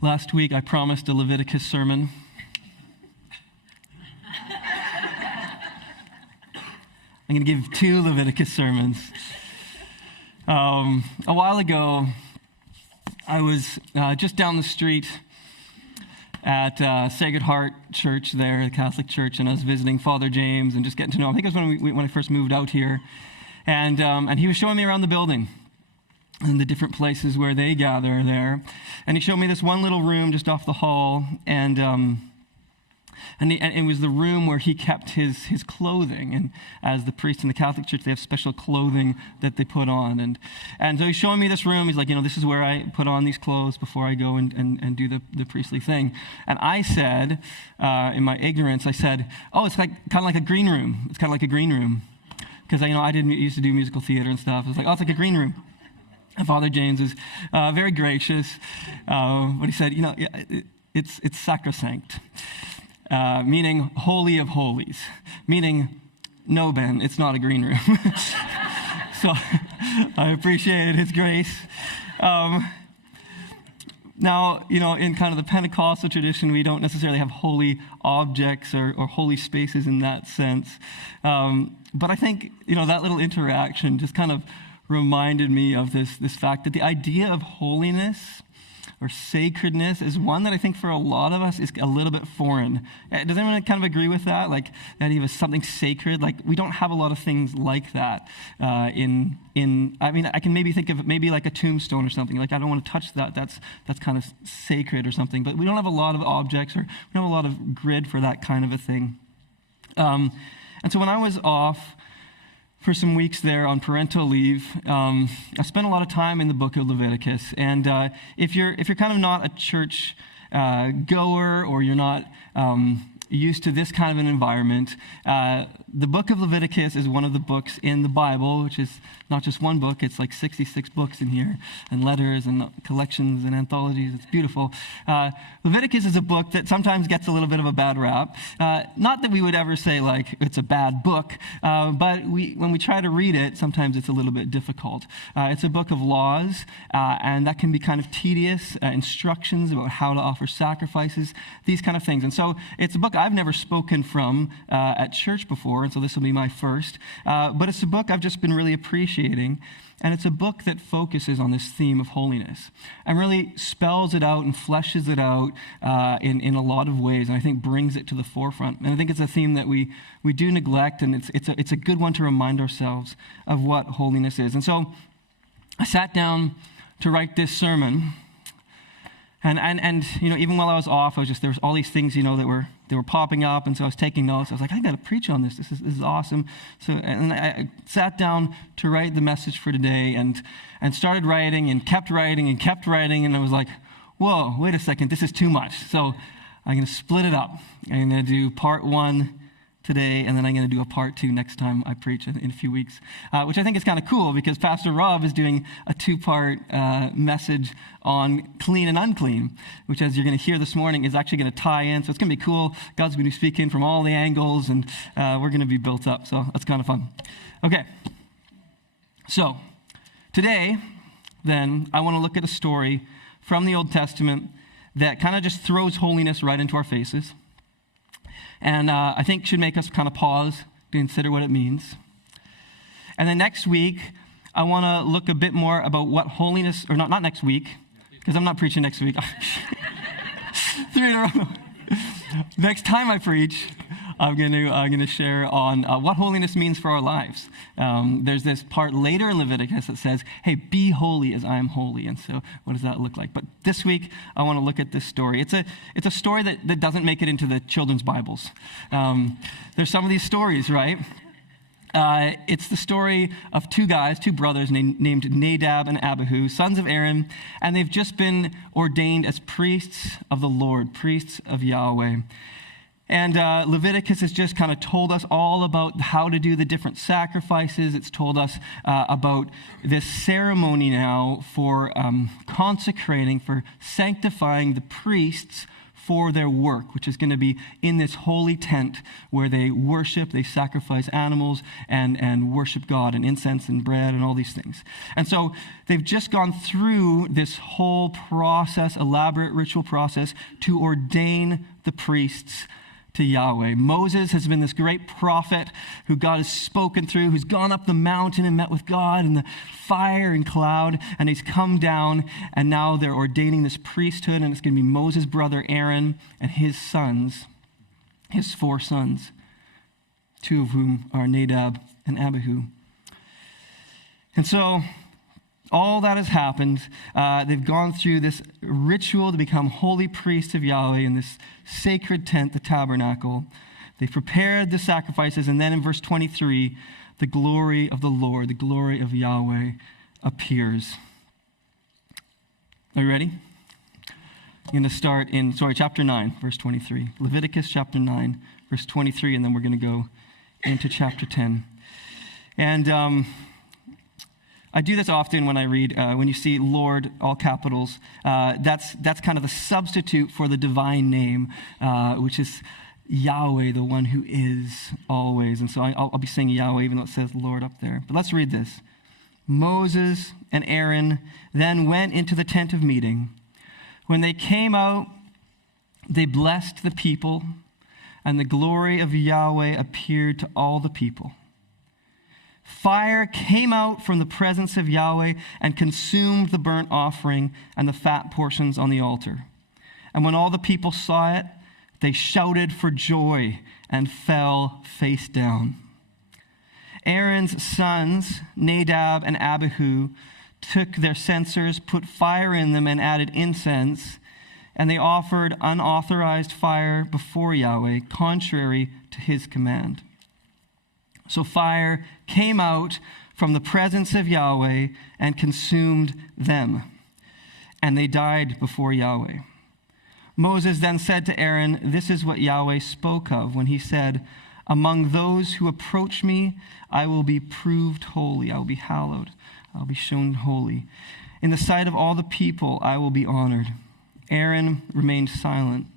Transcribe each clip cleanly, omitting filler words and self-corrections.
Last week I promised a Leviticus sermon. I'm going to give 2 Leviticus sermons. A while ago, I was just down the street at Sacred Heart Church there, the Catholic Church, and I was visiting Father James and just getting to know him. I think it was when I first moved out here. And he was showing me around the building and the different places where they gather there. And he showed me this one little room just off the hall, and it was the room where he kept his clothing. And as the priest in the Catholic Church, they have special clothing that they put on. And so he's showing me this room. He's like, this is where I put on these clothes before I go and do the priestly thing. And I said, in my ignorance, I said, oh, it's kind of like a green room. It's kind of like a green room. Because I used to do musical theater and stuff. I was like, oh, it's like a green room. And Father James is very gracious. But he said, it's sacrosanct. Meaning holy of holies, meaning, no, Ben, it's not a green room. So I appreciated his grace. Now, in kind of the Pentecostal tradition, we don't necessarily have holy objects or holy spaces in that sense. But I think, that little interaction just kind of reminded me of this fact that the idea of holiness or sacredness is one that I think for a lot of us is a little bit foreign. Does anyone kind of agree with that? Like, the idea of something sacred? Like, we don't have a lot of things like that I can maybe think of maybe like a tombstone or something. Like, I don't want to touch that. That's kind of sacred or something. But we don't have a lot of objects, or we don't have a lot of grid for that kind of a thing. And so when I was off for some weeks there on parental leave, I spent a lot of time in the book of Leviticus. And if you're kind of not a church goer, or you're not used to this kind of an environment, the book of Leviticus is one of the books in the Bible, which is not just one book. It's like 66 books in here, and letters and collections and anthologies. It's beautiful. Leviticus is a book that sometimes gets a little bit of a bad rap. Not that we would ever say like it's a bad book, but when we try to read it, sometimes it's a little bit difficult. It's a book of laws, and that can be kind of tedious, instructions about how to offer sacrifices, these kind of things. And so it's a book I've never spoken from at church before, and so this will be my first. But it's a book I've just been really appreciating, and it's a book that focuses on this theme of holiness and really spells it out and fleshes it out in a lot of ways, and I think brings it to the forefront. And I think it's a theme that we do neglect, and it's a good one to remind ourselves of what holiness is. And so I sat down to write this sermon. And even while I was off, there was all these things, that were popping up, and so I was taking notes. I was like, I got to preach on this. This is awesome. So, and I sat down to write the message for today, and started writing, and kept writing, and I was like, whoa, wait a second, this is too much. So I'm going to split it up. I'm going to do part 1 today, and then I'm going to do a part 2 next time I preach in a few weeks, which I think is kind of cool, because Pastor Rob is doing a 2-part message on clean and unclean, which, as you're going to hear this morning, is actually going to tie in. So it's going to be cool. God's going to be speaking from all the angles, and we're going to be built up. So that's kind of fun. Okay. So today, then, I want to look at a story from the Old Testament that kind of just throws holiness right into our faces. And I think should make us kind of pause to consider what it means. And then next week, I want to look a bit more about what holiness, or not next week, because I'm not preaching next week. 3 in a row. Next time I preach, I'm going to share on what holiness means for our lives. There's this part later in Leviticus that says, hey, be holy as I am holy. And so what does that look like? But this week, I want to look at this story. It's a story that doesn't make it into the children's Bibles. There's some of these stories, right? It's the story of 2 brothers named Nadab and Abihu, sons of Aaron, and they've just been ordained as priests of the Lord, priests of Yahweh. And Leviticus has just kind of told us all about how to do the different sacrifices. It's told us about this ceremony now for consecrating, for sanctifying the priests for their work, which is going to be in this holy tent where they worship, they sacrifice animals and worship God and incense and bread and all these things. And so they've just gone through this whole process, elaborate ritual process, to ordain the priests to Yahweh. Moses has been this great prophet who God has spoken through, who's gone up the mountain and met with God in the fire and cloud, and he's come down, and now they're ordaining this priesthood, and it's going to be Moses' brother Aaron and his sons, his 4 sons, 2 of whom are Nadab and Abihu. And so all that has happened. They've gone through this ritual to become holy priests of Yahweh in this sacred tent, the tabernacle. They've prepared the sacrifices, and then in verse 23, the glory of the Lord, the glory of Yahweh appears. Are you ready? I'm going to start in, chapter 9, verse 23. Leviticus chapter 9, verse 23, and then we're going to go into chapter 10. And I do this often when I read, when you see Lord, all capitals, that's kind of the substitute for the divine name, which is Yahweh, the one who is always. And so I'll be saying Yahweh, even though it says Lord up there. But let's read this. Moses and Aaron then went into the tent of meeting. When they came out, they blessed the people, and the glory of Yahweh appeared to all the people. Fire came out from the presence of Yahweh and consumed the burnt offering and the fat portions on the altar. And when all the people saw it, they shouted for joy and fell face down. Aaron's sons, Nadab and Abihu, took their censers, put fire in them, and added incense, and they offered unauthorized fire before Yahweh, contrary to his command. So fire came out from the presence of Yahweh and consumed them, and they died before Yahweh. Moses then said to Aaron, "This is what Yahweh spoke of when he said, 'Among those who approach me, I will be proved holy. I will be hallowed. I will be shown holy. In the sight of all the people, I will be honored.'" Aaron remained silent.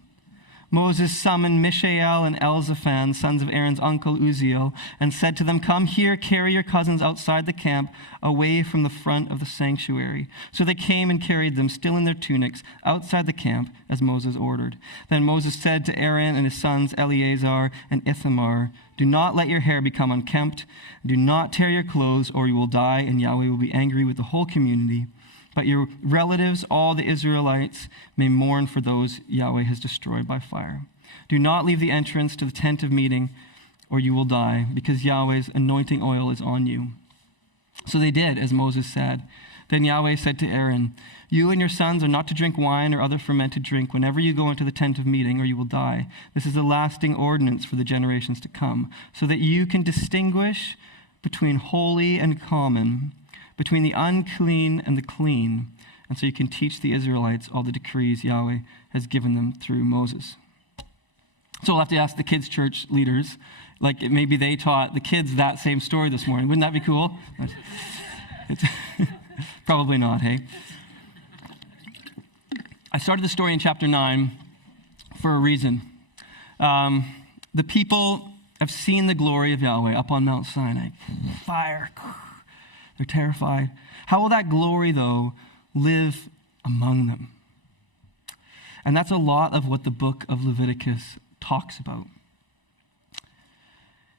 Moses summoned Mishael and Elzaphan, sons of Aaron's uncle Uzziel, and said to them, "Come here, carry your cousins outside the camp, away from the front of the sanctuary." So they came and carried them, still in their tunics, outside the camp, as Moses ordered. Then Moses said to Aaron and his sons Eleazar and Ithamar, "Do not let your hair become unkempt. Do not tear your clothes, or you will die, and Yahweh will be angry with the whole community. But your relatives, all the Israelites, may mourn for those Yahweh has destroyed by fire. Do not leave the entrance to the tent of meeting, or you will die, because Yahweh's anointing oil is on you." So they did as Moses said. Then Yahweh said to Aaron, "You and your sons are not to drink wine or other fermented drink whenever you go into the tent of meeting, or you will die. This is a lasting ordinance for the generations to come, so that you can distinguish between holy and common, between the unclean and the clean, and so you can teach the Israelites all the decrees Yahweh has given them through Moses." So we'll have to ask the kids' church leaders, like maybe they taught the kids that same story this morning. Wouldn't that be cool? It's probably not, hey? I started the story in chapter 9 for a reason. The people have seen the glory of Yahweh up on Mount Sinai. Fire. They're terrified. How will that glory, though, live among them? And that's a lot of what the book of Leviticus talks about.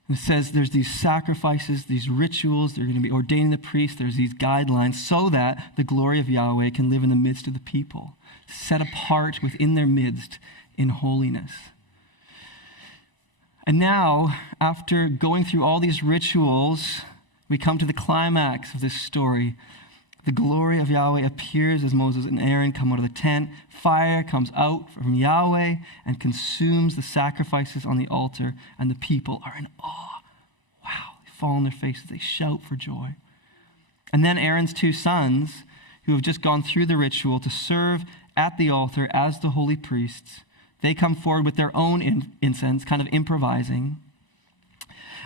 And it says there's these sacrifices, these rituals, they're going to be ordaining the priests, there's these guidelines so that the glory of Yahweh can live in the midst of the people, set apart within their midst in holiness. And now, after going through all these rituals, we come to the climax of this story. The glory of Yahweh appears as Moses and Aaron come out of the tent. Fire comes out from Yahweh and consumes the sacrifices on the altar, and the people are in awe. Wow, they fall on their faces, they shout for joy. And then Aaron's 2 sons, who have just gone through the ritual to serve at the altar as the holy priests, they come forward with their own incense, kind of improvising.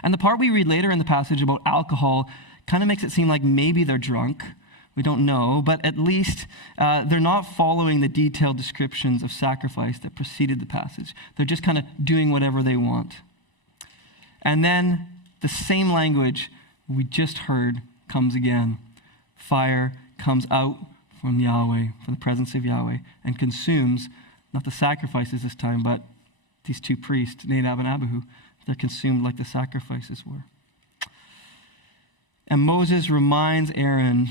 And the part we read later in the passage about alcohol kind of makes it seem like maybe they're drunk, We don't know, but at least they're not following the detailed descriptions of sacrifice that preceded the passage. They're just kind of doing whatever they want. And then the same language we just heard comes again. Fire comes out from Yahweh, from the presence of Yahweh, and consumes, not the sacrifices this time, but these two priests, Nadab and Abihu. They're consumed like the sacrifices were. And Moses reminds Aaron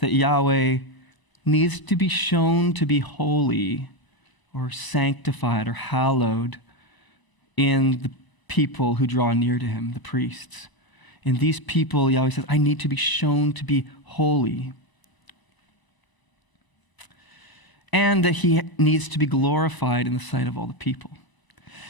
that Yahweh needs to be shown to be holy or sanctified or hallowed in the people who draw near to him, the priests. In these people, Yahweh says, I need to be shown to be holy. And that he needs to be glorified in the sight of all the people.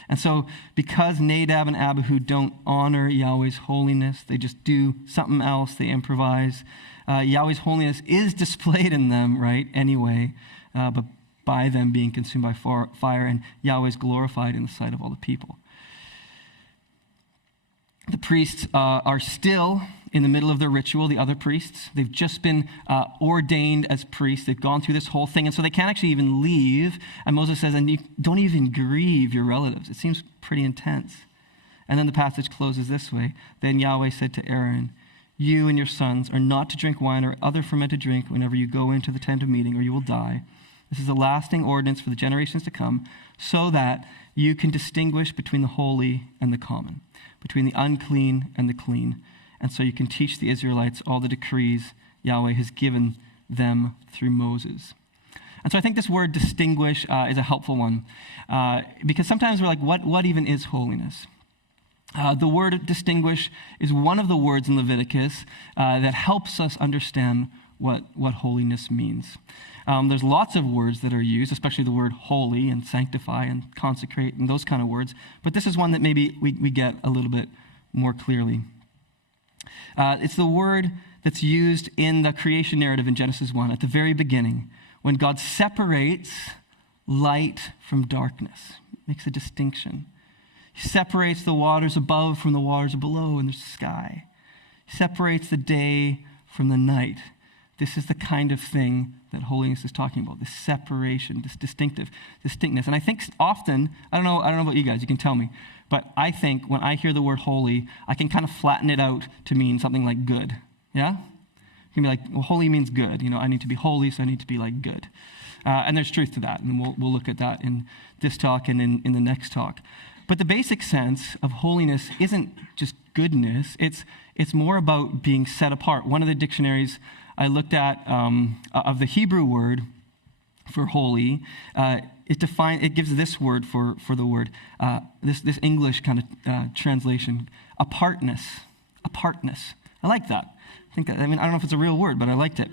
And so, because Nadab and Abihu don't honor Yahweh's holiness, they just do something else, they improvise. Yahweh's holiness is displayed in them, right, anyway, but by them being consumed by fire, and Yahweh is glorified in the sight of all the people. The priests are still in the middle of their ritual, the other priests. They've just been ordained as priests. They've gone through this whole thing, and so they can't actually even leave. And Moses says, and you don't even grieve your relatives. It seems pretty intense. And then the passage closes this way. Then Yahweh said to Aaron, you and your sons are not to drink wine or other fermented drink whenever you go into the tent of meeting, or you will die. This is a lasting ordinance for the generations to come, so that you can distinguish between the holy and the common, between the unclean and the clean. And so you can teach the Israelites all the decrees Yahweh has given them through Moses. And so I think this word distinguish is a helpful one, because sometimes we're like, what even is holiness? The word distinguish is one of the words in Leviticus that helps us understand what holiness means. There's lots of words that are used, especially the word holy and sanctify and consecrate and those kind of words. But this is one that maybe we get a little bit more clearly. It's the word that's used in the creation narrative in Genesis 1 at the very beginning, when God separates light from darkness, makes a distinction. He separates the waters above from the waters below in the sky. He separates the day from the night. This is the kind of thing that holiness is talking about, this separation, this distinctness. And I think often, I don't know about you guys, you can tell me, but I think when I hear the word holy, I can kind of flatten it out to mean something like good. Yeah? You can be like, well, holy means good. You know, I need to be holy, so I need to be like good. And there's truth to that, and we'll look at that in this talk and in the next talk. But the basic sense of holiness isn't just goodness. It's more about being set apart. One of the dictionaries I looked at of the Hebrew word for holy, it gives this word for the word, this English kind of translation, apartness. Apartness. I like that. I don't know if it's a real word, but I liked it.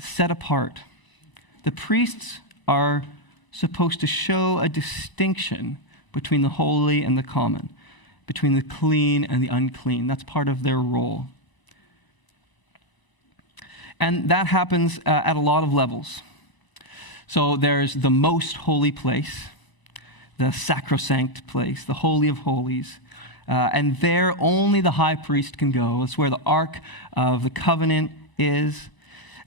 Set apart. The priests are supposed to show a distinction between the holy and the common, between the clean and the unclean. That's part of their role. And that happens at a lot of levels. So there's the most holy place, the sacrosanct place, the Holy of Holies. And there only the high priest can go. It's where the Ark of the Covenant is.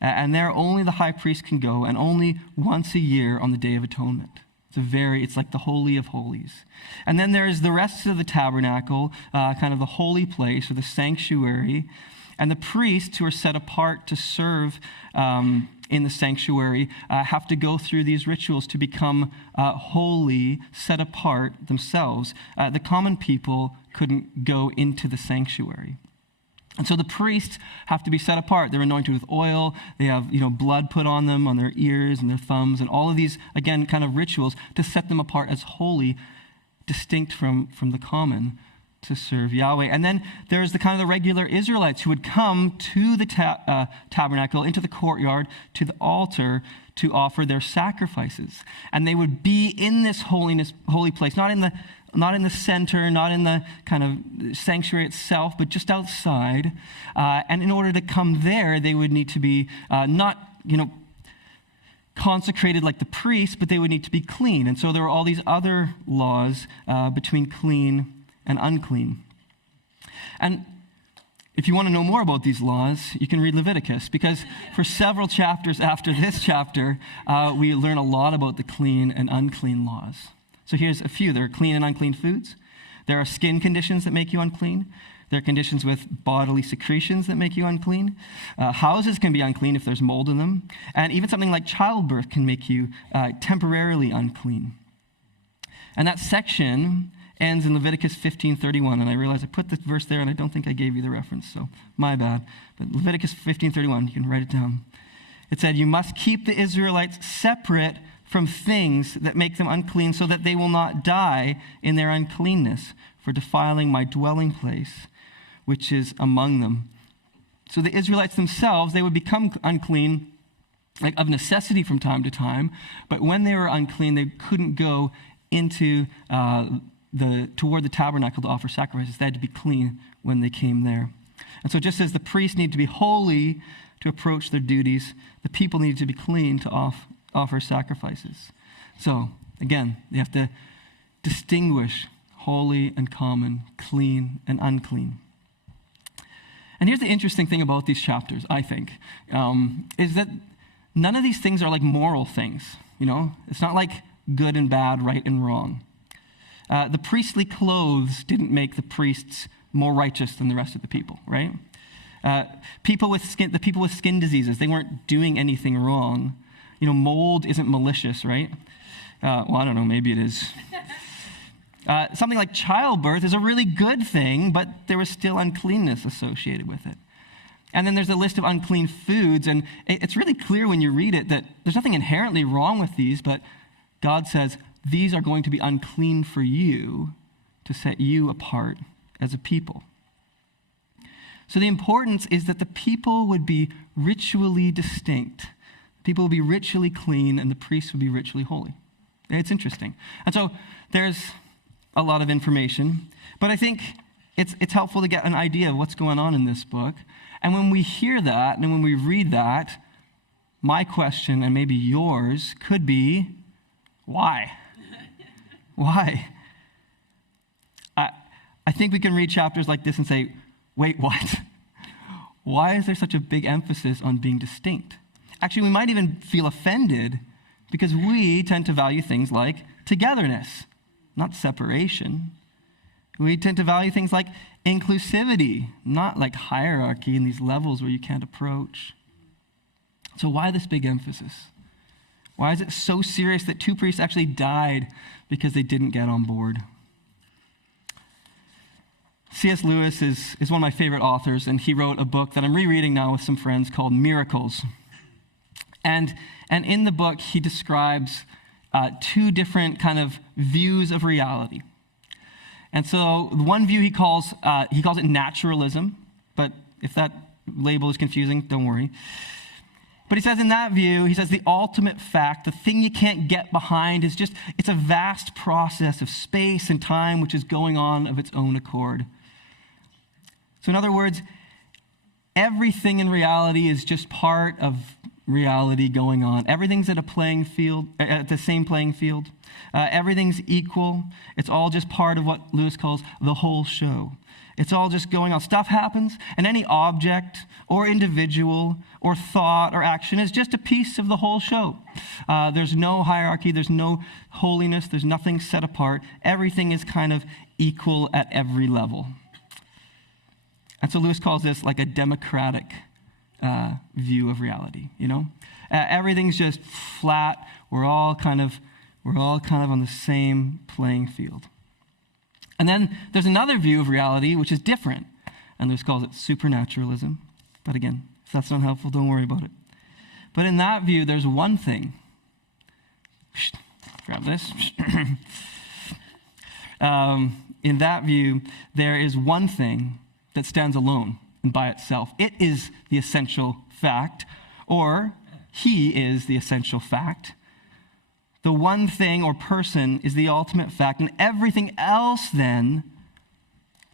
And there only the high priest can go, and only once a year on the Day of Atonement. It's like the Holy of Holies. And then there's the rest of the tabernacle, kind of the holy place or the sanctuary. And the priests who are set apart to serve in the sanctuary have to go through these rituals to become holy, set apart themselves. The common people couldn't go into the sanctuary. And so the priests have to be set apart. They're anointed with oil. They have, blood put on them, on their ears and their thumbs, and all of these, again, kind of rituals to set them apart as holy, distinct from the common, to serve Yahweh. And then there's the kind of the regular Israelites who would come to the tabernacle, into the courtyard, to the altar, to offer their sacrifices. And they would be in this holy place, not in the center, not in the kind of sanctuary itself, but just outside. And in order to come there, they would need to be not, consecrated like the priests, but they would need to be clean. And so there were all these other laws between clean and unclean. And If you want to know more about these laws, you can read Leviticus, because for several chapters after this chapter, we learn a lot about the clean and unclean laws. So here's a few. There are clean and unclean foods. There are skin conditions that make you unclean. There are conditions with bodily secretions that make you unclean. Houses can be unclean if there's mold in them. And even something like childbirth can make you temporarily unclean. And that section ends in Leviticus 15:31. And I realize I put this verse there and I don't think I gave you the reference, so my bad. But Leviticus 15:31, you can write it down. It said, "You must keep the Israelites separate from things that make them unclean, so that they will not die in their uncleanness for defiling my dwelling place, which is among them." So the Israelites themselves, they would become unclean, like of necessity from time to time, but when they were unclean, they couldn't go into toward the tabernacle to offer sacrifices. They had to be clean when they came there. And so just as the priests need to be holy to approach their duties, the people need to be clean to offer sacrifices. So again, you have to distinguish holy and common, clean and unclean. And here's the interesting thing about these chapters, I think, is that none of these things are like moral things. It's not like good and bad, right and wrong. The priestly clothes didn't make the priests more righteous than the rest of the people, right? The people with skin diseases, they weren't doing anything wrong. Mold isn't malicious, right? Well, I don't know, maybe it is. Something like childbirth is a really good thing, but there was still uncleanness associated with it. And then there's a list of unclean foods, and it's really clear when you read it that there's nothing inherently wrong with these, but God says, these are going to be unclean for you to set you apart as a people. So the importance is that the people would be ritually distinct. People would be ritually clean, and the priests would be ritually holy. It's interesting. And so there's a lot of information, but I think it's helpful to get an idea of what's going on in this book. And when we hear that, and when we read that, my question, and maybe yours, could be, why? Why? I think we can read chapters like this and say, wait, what? Why is there such a big emphasis on being distinct? Actually, we might even feel offended because we tend to value things like togetherness, not separation. We tend to value things like inclusivity, not like hierarchy and these levels where you can't approach. So why this big emphasis? Why is it so serious that 2 priests actually died because they didn't get on board? C.S. Lewis is one of my favorite authors, and he wrote a book that I'm rereading now with some friends called Miracles. And in the book, he describes 2 different kind of views of reality. And so one view he calls it naturalism, but if that label is confusing, don't worry. But he says in that view, he says the ultimate fact, the thing you can't get behind is it's a vast process of space and time which is going on of its own accord. So in other words, everything in reality is just part of reality going on. Everything's at the same playing field. Everything's equal. It's all just part of what Lewis calls the whole show. It's all just going on. Stuff happens, and any object or individual or thought or action is just a piece of the whole show. There's no hierarchy. There's no holiness. There's nothing set apart. Everything is kind of equal at every level. And so Lewis calls this like a democratic view of reality, Everything's just flat. We're all kind of on the same playing field. And then there's another view of reality which is different, and Lewis calls it supernaturalism. But again, if that's not helpful, don't worry about it. But in that view, there's one thing. Grab this. In that view, there is one thing that stands alone and by itself. It is the essential fact, or he is the essential fact. The one thing or person is the ultimate fact, and everything else then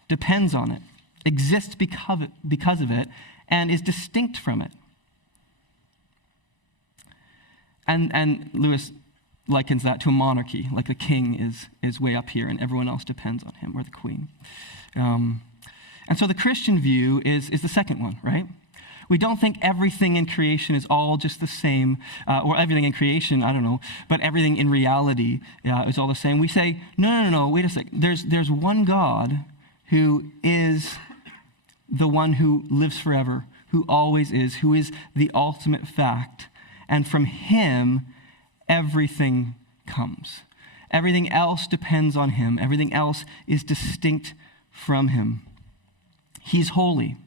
depends on it, exists because of it, and is distinct from it. And Lewis likens that to a monarchy, like the king is way up here and everyone else depends on him, or the queen. And so the Christian view is the second one, right? We don't think everything in creation is all just the same, or everything in creation, I don't know, but everything in reality is all the same. We say, no, wait a sec. There's one God who is the one who lives forever, who always is, who is the ultimate fact. And from him, everything comes. Everything else depends on him. Everything else is distinct from him. He's holy.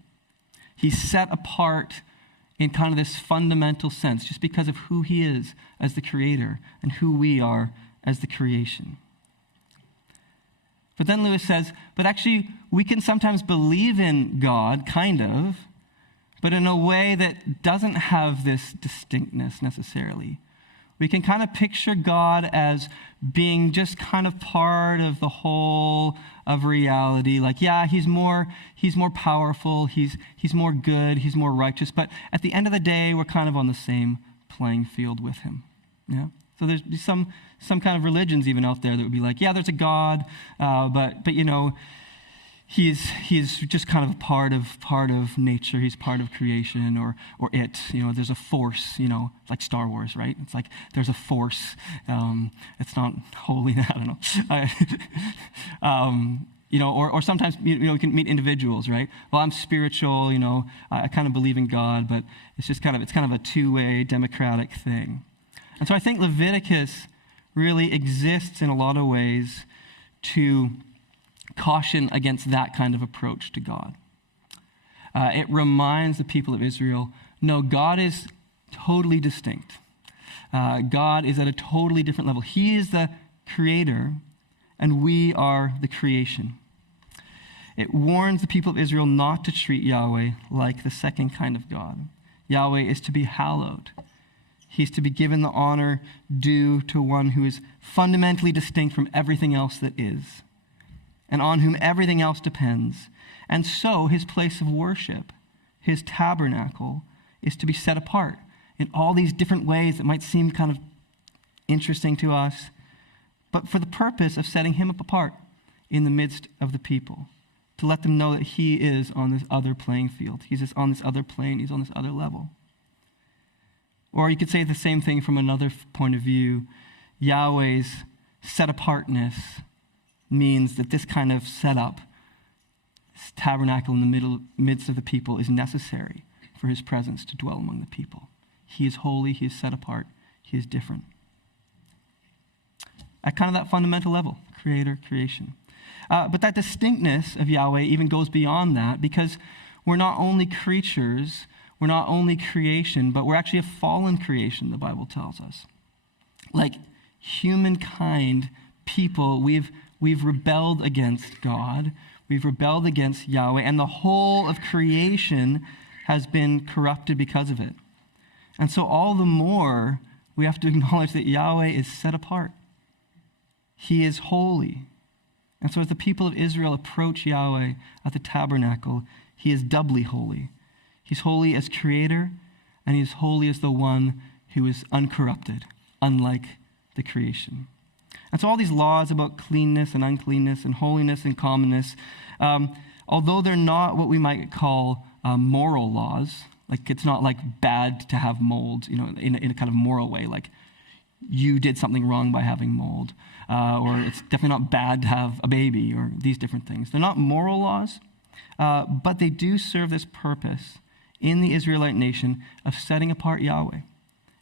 He's set apart in kind of this fundamental sense, just because of who he is as the creator and who we are as the creation. But then Lewis says, but actually, we can sometimes believe in God, kind of, but in a way that doesn't have this distinctness necessarily. We can kind of picture God as being just kind of part of the whole of reality. Like, yeah, he's more powerful, he's more good, he's more righteous, but at the end of the day, we're kind of on the same playing field with him. Yeah. So there's some kind of religions even out there that would be like, yeah, there's a God, but you know, he's just kind of part of nature. He's part of creation, or it. You know, there's a force. You know, like Star Wars, right? It's like there's a force. It's not holy. I don't know. You know, or sometimes you can meet individuals, right? Well, I'm spiritual. You know, I kind of believe in God, but it's kind of a two-way democratic thing. And so I think Leviticus really exists in a lot of ways to caution against that kind of approach to God. It reminds the people of Israel, no, God is totally distinct. God is at a totally different level. He is the creator, and we are the creation. It warns the people of Israel not to treat Yahweh like the second kind of God. Yahweh is to be hallowed. He's to be given the honor due to one who is fundamentally distinct from everything else that is, and on whom everything else depends. And so his place of worship, his tabernacle, is to be set apart in all these different ways that might seem kind of interesting to us, but for the purpose of setting him up apart in the midst of the people, to let them know that he is on this other playing field. He's just on this other plane. He's on this other level. Or you could say the same thing from another point of view. Yahweh's set-apartness means that this kind of setup, this tabernacle in the midst of the people, is necessary for his presence to dwell among the people. He is holy, he is set apart, he is different. At kind of that fundamental level, creator, creation. But that distinctness of Yahweh even goes beyond that, because we're not only creatures, we're not only creation, but we're actually a fallen creation, the Bible tells us. Like humankind, people, we've rebelled against God. We've rebelled against Yahweh, and the whole of creation has been corrupted because of it. And so all the more, we have to acknowledge that Yahweh is set apart. He is holy. And so as the people of Israel approach Yahweh at the tabernacle, he is doubly holy. He's holy as creator, and he is holy as the one who is uncorrupted, unlike the creation. And so all these laws about cleanness and uncleanness and holiness and commonness, although they're not what we might call moral laws, like it's not like bad to have mold, you know, in a kind of moral way, like you did something wrong by having mold, or it's definitely not bad to have a baby, or these different things. They're not moral laws, but they do serve this purpose in the Israelite nation of setting apart Yahweh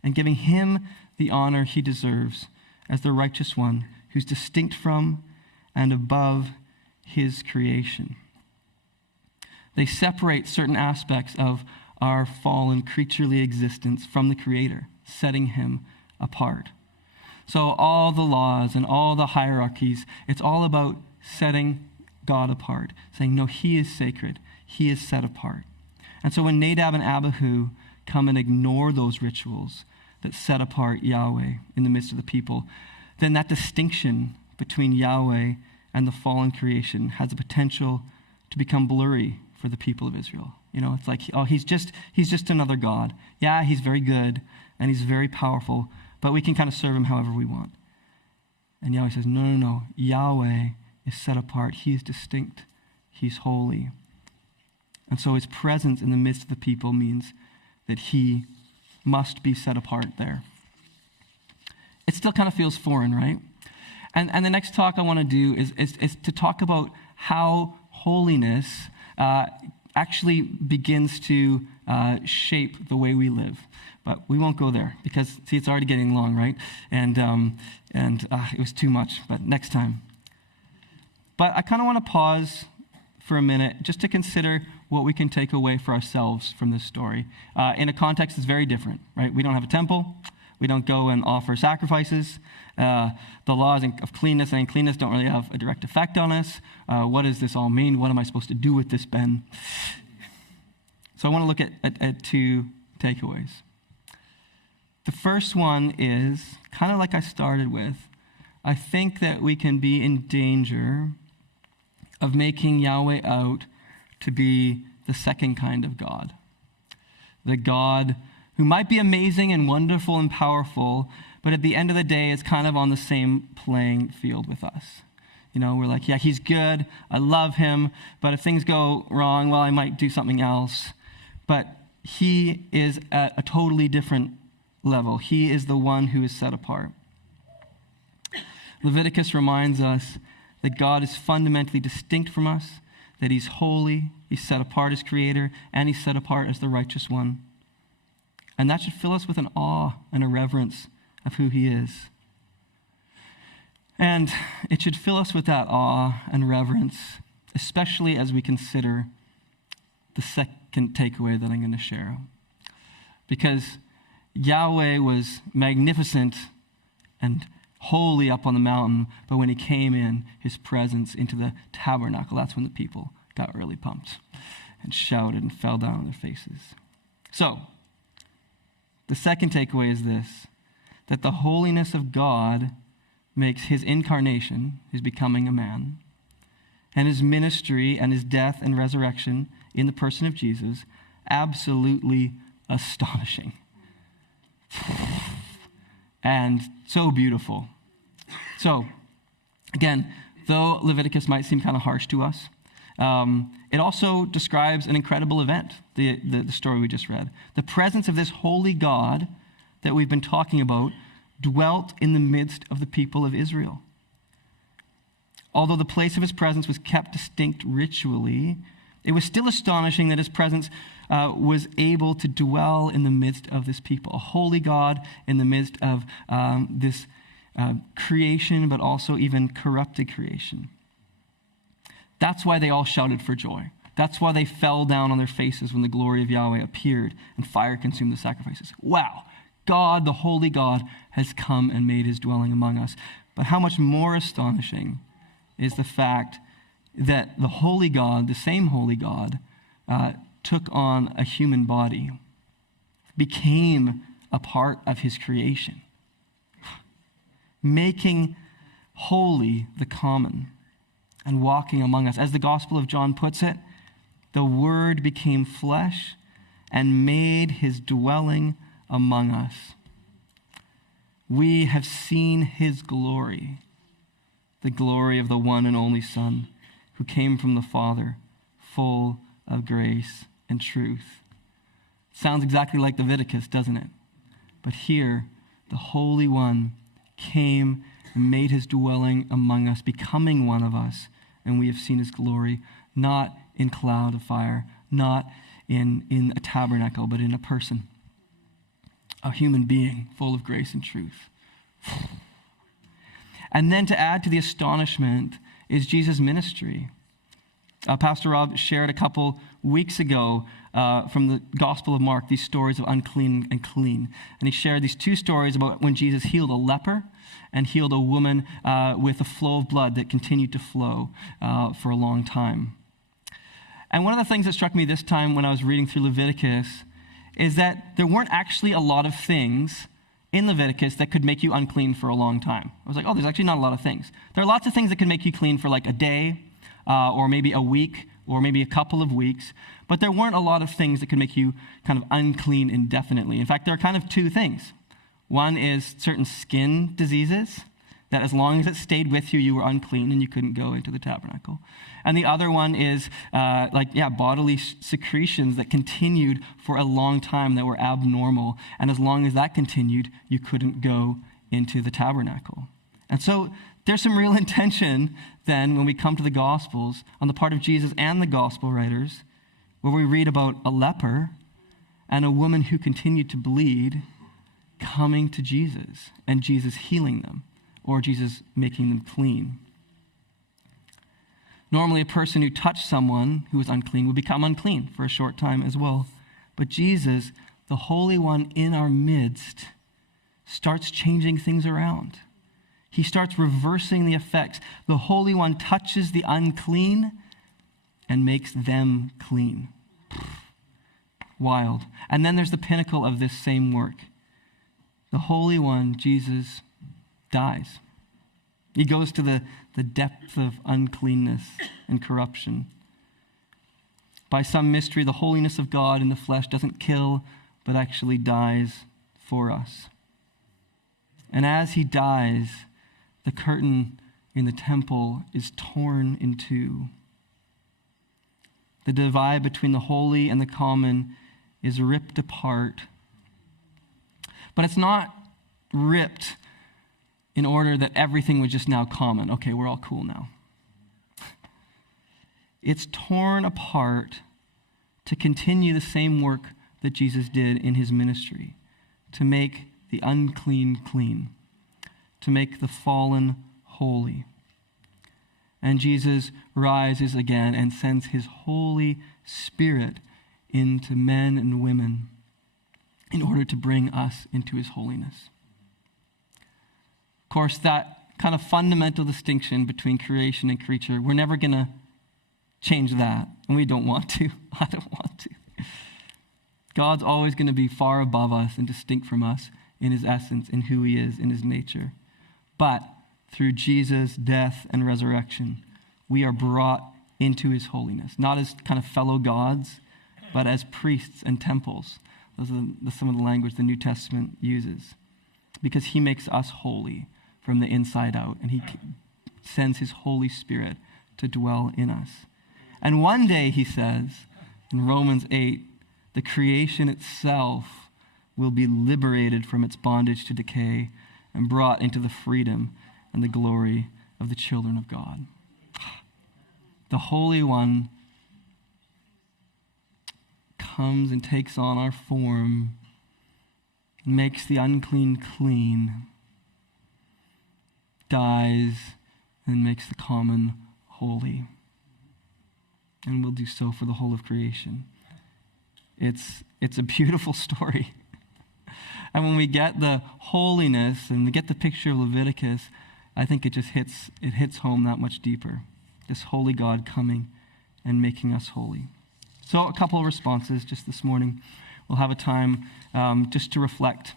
and giving him the honor he deserves as the righteous one who's distinct from and above his creation. They separate certain aspects of our fallen creaturely existence from the Creator, setting him apart. So all the laws and all the hierarchies, it's all about setting God apart, saying, no, he is sacred, he is set apart. And so when Nadab and Abihu come and ignore those rituals that set apart Yahweh in the midst of the people, then that distinction between Yahweh and the fallen creation has the potential to become blurry for the people of Israel. You know, it's like, oh, he's just another God. Yeah, he's very good and he's very powerful, but we can kind of serve him however we want. And Yahweh says, no. Yahweh is set apart. He is distinct. He's holy. And so his presence in the midst of the people means that he must be set apart there. It still kind of feels foreign, right? And the next talk I want to do is to talk about how holiness actually begins to shape the way we live. But we won't go there because, see, it's already getting long, right? And it was too much, but next time. But I kind of want to pause for a minute just to consider what we can take away for ourselves from this story. In a context that's very different, right? We don't have a temple. We don't go and offer sacrifices. The laws of cleanness and uncleanness don't really have a direct effect on us. What does this all mean? What am I supposed to do with this, Ben? So I want to look at two takeaways. The first one is kind of like I started with. I think that we can be in danger of making Yahweh out to be the second kind of God. The God who might be amazing and wonderful and powerful, but at the end of the day is kind of on the same playing field with us. You know, we're like, yeah, he's good, I love him, but if things go wrong, well, I might do something else. But he is at a totally different level. He is the one who is set apart. Leviticus reminds us that God is fundamentally distinct from us, that he's holy, he's set apart as creator, and he's set apart as the righteous one. And that should fill us with an awe and a reverence of who he is. And it should fill us with that awe and reverence, especially as we consider the second takeaway that I'm going to share. Because Yahweh was magnificent and holy up on the mountain, but when he came in, his presence into the tabernacle, that's when the people got really pumped and shouted and fell down on their faces. So, the second takeaway is this, that the holiness of God makes his incarnation, his becoming a man, and his ministry and his death and resurrection in the person of Jesus absolutely astonishing. And so beautiful. So, again, though Leviticus might seem kind of harsh to us, it also describes an incredible event, the story we just read. The presence of this holy God that we've been talking about dwelt in the midst of the people of Israel. Although the place of his presence was kept distinct ritually, it was still astonishing that his presence was able to dwell in the midst of this people. A holy God in the midst of this creation, but also even corrupted creation. That's why they all shouted for joy. That's why they fell down on their faces when the glory of Yahweh appeared and fire consumed the sacrifices. Wow, God, the holy God, has come and made his dwelling among us. But how much more astonishing is the fact that the holy God, the same holy God, took on a human body, became a part of his creation, making holy the common and walking among us. As the Gospel of John puts it, the Word became flesh and made his dwelling among us. We have seen his glory, the glory of the one and only Son, who came from the Father, full of grace and truth. Sounds exactly like Leviticus, doesn't it? But here, the Holy One came and made his dwelling among us, becoming one of us, and we have seen his glory, not in cloud of fire, not in a tabernacle, but in a person, a human being full of grace and truth. And then to add to the astonishment is Jesus' ministry. Pastor Rob shared a couple weeks ago from the Gospel of Mark these stories of unclean and clean. And he shared these two stories about when Jesus healed a leper and healed a woman with a flow of blood that continued to flow for a long time. And one of the things that struck me this time when I was reading through Leviticus is that there weren't actually a lot of things in Leviticus that could make you unclean for a long time. I was like, oh, there's actually not a lot of things. There are lots of things that can make you clean for like a day, or maybe a week, or maybe a couple of weeks, but there weren't a lot of things that could make you kind of unclean indefinitely. In fact, there are kind of two things. One is certain skin diseases that as long as it stayed with you, you were unclean and you couldn't go into the tabernacle. And the other one is bodily secretions that continued for a long time that were abnormal. And as long as that continued, you couldn't go into the tabernacle. And so there's some real intention then when we come to the Gospels on the part of Jesus and the Gospel writers, where we read about a leper and a woman who continued to bleed coming to Jesus and Jesus healing them or Jesus making them clean. Normally, a person who touched someone who was unclean would become unclean for a short time as well. But Jesus, the Holy One in our midst, starts changing things around. He starts reversing the effects. The Holy One touches the unclean and makes them clean. Wild. And then there's the pinnacle of this same work. The Holy One, Jesus, dies. He goes to the depth of uncleanness and corruption. By some mystery, the holiness of God in the flesh doesn't kill, but actually dies for us. And as he dies, the curtain in the temple is torn in two. The divide between the holy and the common is ripped apart. But it's not ripped in order that everything was just now common. Okay, we're all cool now. It's torn apart to continue the same work that Jesus did in his ministry, to make the unclean clean, to make the fallen holy. And Jesus rises again and sends his Holy Spirit into men and women in order to bring us into his holiness. Of course, that kind of fundamental distinction between creation and creature, we're never going to change that, and we don't want to. I don't want to. God's always going to be far above us and distinct from us in his essence, in who he is, in his nature. But through Jesus' death and resurrection, we are brought into his holiness, not as kind of fellow gods, but as priests and temples. Those are some of the language the New Testament uses, because he makes us holy from the inside out, and he sends his Holy Spirit to dwell in us. And one day, he says in Romans 8, the creation itself will be liberated from its bondage to decay and brought into the freedom and the glory of the children of God. The Holy One comes and takes on our form, makes the unclean clean, dies, and makes the common holy. And will do so for the whole of creation. It's a beautiful story. And when we get the holiness and we get the picture of Leviticus, I think it hits home that much deeper. This holy God coming and making us holy. So a couple of responses just this morning. We'll have a time just to reflect.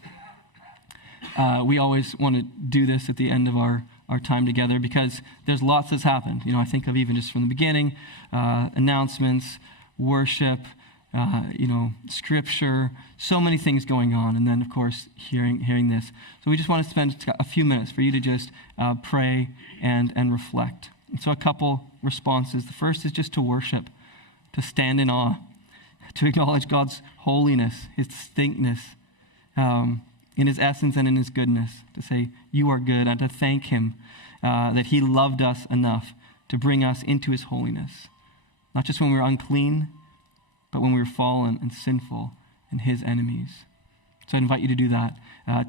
We always want to do this at the end of our time together because there's lots that's happened. I think of even just from the beginning, announcements, worship, scripture, so many things going on. And then, of course, hearing this. So we just want to spend a few minutes for you to just pray and reflect. And so a couple responses. The first is just to worship, to stand in awe, to acknowledge God's holiness, his distinctness, in his essence and in his goodness, to say, you are good, and to thank him that he loved us enough to bring us into his holiness. Not just when we were unclean, but when we were fallen and sinful and his enemies. So I invite you to do that,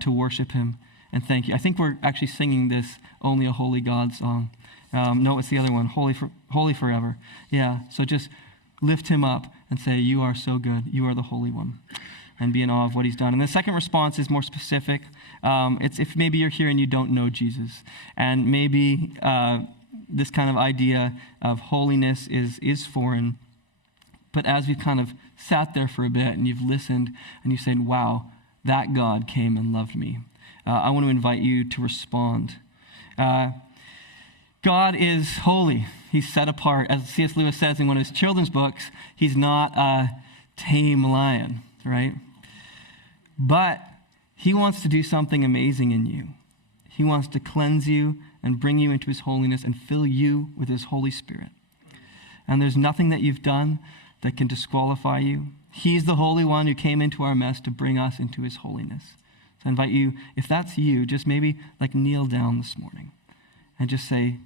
to worship him and thank you. I think we're actually singing this Only a Holy God song. No, it's the other one, Holy Forever. Yeah, so just lift him up and say, you are so good. You are the Holy One. And be in awe of what he's done. And the second response is more specific. It's if maybe you're here and you don't know Jesus. And maybe this kind of idea of holiness is foreign. But as we've kind of sat there for a bit and you've listened and you're saying, wow, that God came and loved me. I want to invite you to respond. God is holy. He's set apart. As C.S. Lewis says in one of his children's books, he's not a tame lion, right? But he wants to do something amazing in you. He wants to cleanse you and bring you into his holiness and fill you with his Holy Spirit. And there's nothing that you've done that can disqualify you. He's the Holy One who came into our mess to bring us into his holiness. So I invite you, if that's you, just maybe like kneel down this morning and just say,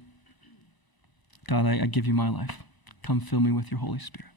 God, I give you my life. Come fill me with your Holy Spirit.